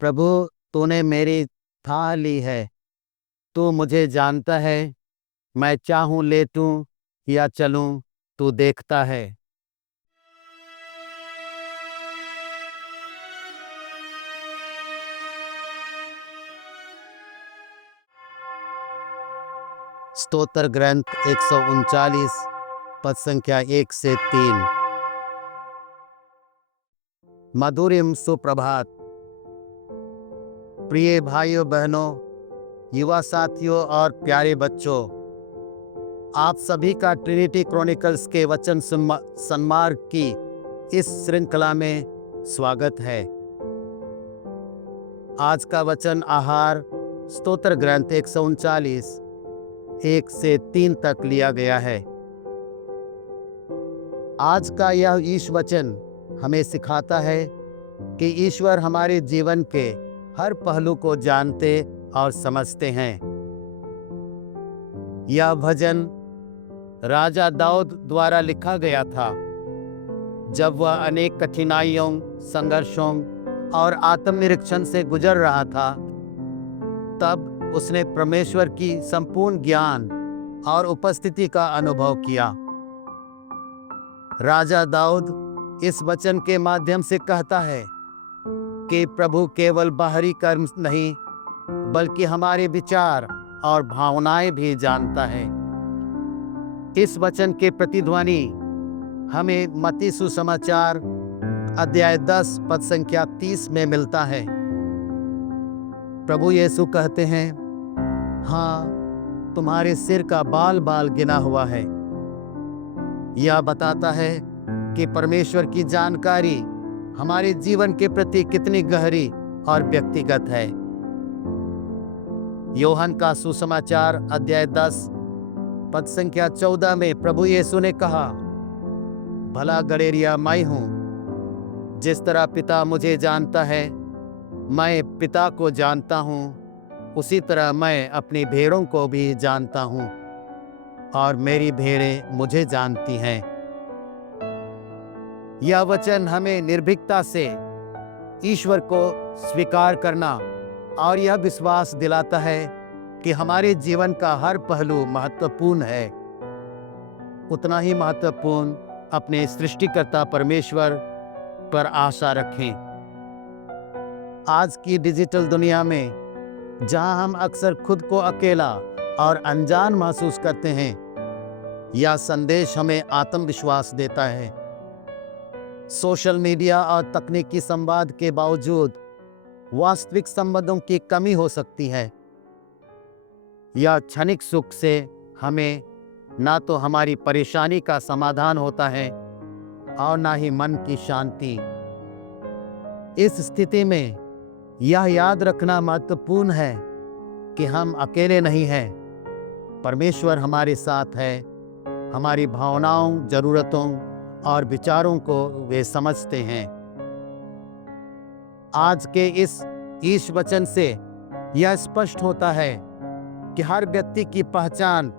प्रभु, तूने मेरी थाह ली है। तू मुझे जानता है। मैं चाहूं लेटूं या चलूं, तू देखता है। स्तोत्र ग्रंथ 139 पद संख्या 1 से 3। मधुरिम सुप्रभात। प्रिय भाइयों बहनों, युवा साथियों और प्यारे बच्चों, आप सभी का ट्रिनिटी क्रॉनिकल्स के वचन सन्मार्ग की इस श्रृंखला में स्वागत है। आज का वचन आहार स्तोत्र ग्रंथ 139 1 से 3 तक लिया गया है। आज का यह ईश वचन हमें सिखाता है कि ईश्वर हमारे जीवन के हर पहलू को जानते और समझते हैं। यह भजन राजा दाऊद द्वारा लिखा गया था जब वह अनेक कठिनाइयों, संघर्षों और आत्मनिरीक्षण से गुजर रहा था। तब उसने परमेश्वर की संपूर्ण ज्ञान और उपस्थिति का अनुभव किया। राजा दाऊद इस वचन के माध्यम से कहता है कि प्रभु केवल बाहरी कर्म नहीं, बल्कि हमारे विचार और भावनाएं भी जानता है। इस वचन के प्रतिध्वनि हमें मत्ती सुसमाचार अध्याय 10 पद संख्या 30 में मिलता है। प्रभु यीशु कहते हैं, हाँ, तुम्हारे सिर का बाल बाल गिना हुआ है। यह बताता है कि परमेश्वर की जानकारी हमारे जीवन के प्रति कितनी गहरी और व्यक्तिगत है। योहन का सुसमाचार अध्याय 10 पद संख्या 14 में प्रभु यीशु ने कहा, भला गड़ेरिया मैं हूं। जिस तरह पिता मुझे जानता है, मैं पिता को जानता हूं, उसी तरह मैं अपनी भेड़ों को भी जानता हूं और मेरी भेड़ें मुझे जानती हैं। यह वचन हमें निर्भीकता से ईश्वर को स्वीकार करना और यह विश्वास दिलाता है कि हमारे जीवन का हर पहलू महत्वपूर्ण है। उतना ही महत्वपूर्ण अपने सृष्टिकर्ता परमेश्वर पर आशा रखें। आज की डिजिटल दुनिया में जहां हम अक्सर खुद को अकेला और अनजान महसूस करते हैं, यह संदेश हमें आत्मविश्वास देता है। सोशल मीडिया और तकनीकी संवाद के बावजूद वास्तविक संबंधों की कमी हो सकती है। यह क्षणिक सुख से हमें ना तो हमारी परेशानी का समाधान होता है और ना ही मन की शांति। इस स्थिति में यह याद रखना महत्वपूर्ण है कि हम अकेले नहीं हैं। परमेश्वर हमारे साथ है। हमारी भावनाओं, जरूरतों और विचारों को वे समझते हैं। आज के इस ईश वचन से यह स्पष्ट होता है कि हर व्यक्ति की पहचान,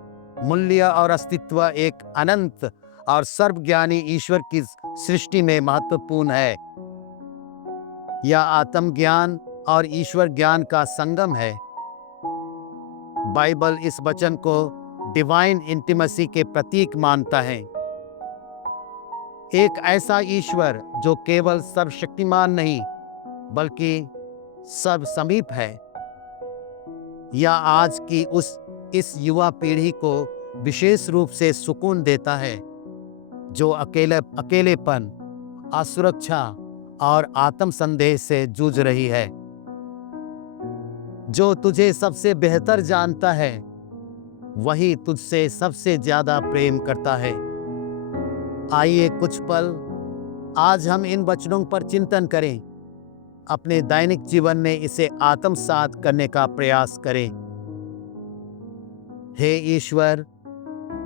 मूल्य और अस्तित्व एक अनंत और सर्वज्ञानी ईश्वर की सृष्टि में महत्वपूर्ण है। यह आत्मज्ञान और ईश्वर ज्ञान का संगम है। बाइबल इस वचन को डिवाइन इंटीमेसी के प्रतीक मानता है। एक ऐसा ईश्वर जो केवल सर्वशक्तिमान नहीं, बल्कि सब समीप है। यह आज की इस युवा पीढ़ी को विशेष रूप से सुकून देता है, जो अकेलेपन, असुरक्षा और आत्म संदेह से जूझ रही है। जो तुझे सबसे बेहतर जानता है, वही तुझसे सबसे ज्यादा प्रेम करता है। आइए कुछ पल आज हम इन वचनों पर चिंतन करें। अपने दैनिक जीवन में इसे आत्मसात करने का प्रयास करें। हे ईश्वर,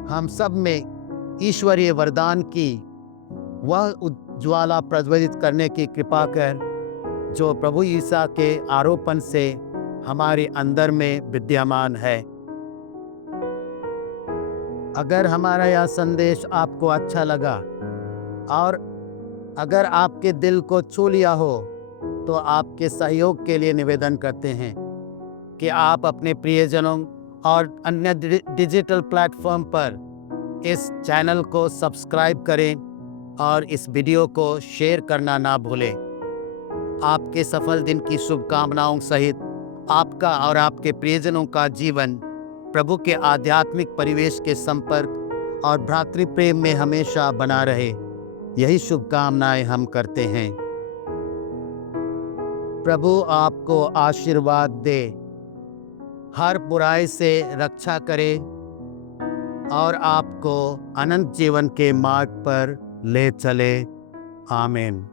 हम सब में ईश्वरीय वरदान की वह उज्ज्वला प्रज्वलित करने की कृपा कर, जो प्रभु ईसा के आरोपण से हमारे अंदर में विद्यमान है। अगर हमारा यह संदेश आपको अच्छा लगा और अगर आपके दिल को छू लिया हो, तो आपके सहयोग के लिए निवेदन करते हैं कि आप अपने प्रियजनों और अन्य डिजिटल प्लेटफॉर्म पर इस चैनल को सब्सक्राइब करें और इस वीडियो को शेयर करना ना भूलें। आपके सफल दिन की शुभकामनाओं सहित आपका और आपके प्रियजनों का जीवन प्रभु के आध्यात्मिक परिवेश के संपर्क और भ्रातृप्रेम में हमेशा बना रहे, यही शुभकामनाएं हम करते हैं। प्रभु आपको आशीर्वाद दे, हर बुराई से रक्षा करे और आपको अनंत जीवन के मार्ग पर ले चले। आमीन।